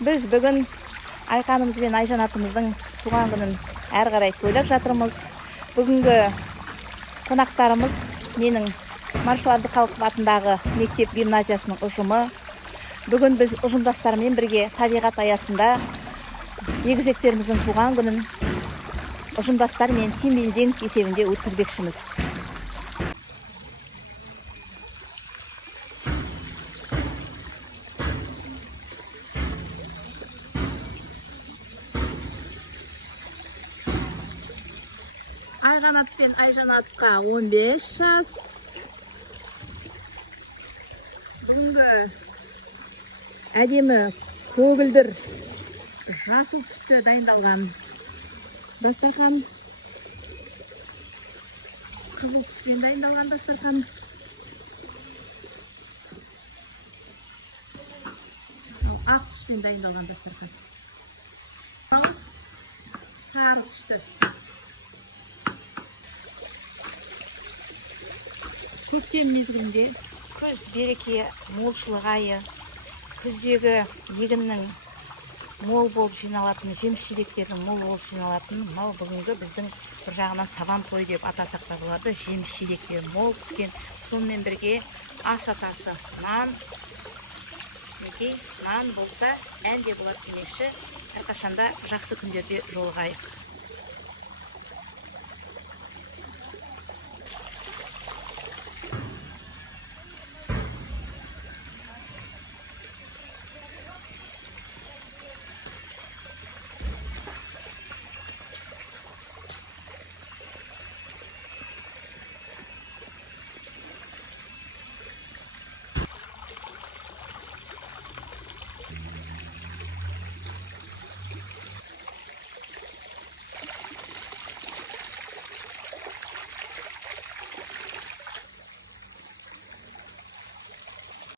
Біз бүгін Айқанымыз бен Айжанатымыздың туған күнін әрі қарай тойлап жатырмыз. Бүгінгі қонақтарымыз менің Маршал Әбдіқалықов атындағы мектеп гимназиясының ұжымы. Бүгін біз ұжымдастармен бірге табиғат аясында егізектеріміздің туған күнін ұжымдастармен тимбилдинг есебінде өткізбекшіміз. Айғанат пен Айжанатқа 15 жас. Бүгінгі әдемі көгілдір жасыл түсті дайындалған дастархан, қызыл түспен дайындалған дастархан, ақ түспен дайындалған дастархан, сары түсті. Көктем мезгілінде күз береке, молшылық айы, күздегі егіннің мол болып жиналатын, жеміс-жидектердің мол болып жиналатын, мынау бүгінгі біздің бір жағынан сабан тойы деп атасақ та болады. Жеміс-жидектер мол піскен, сонымен бірге аш атасы нан. Нан болса ән де болады демекші. Әрқашанда жақсы күндерде жолығайық.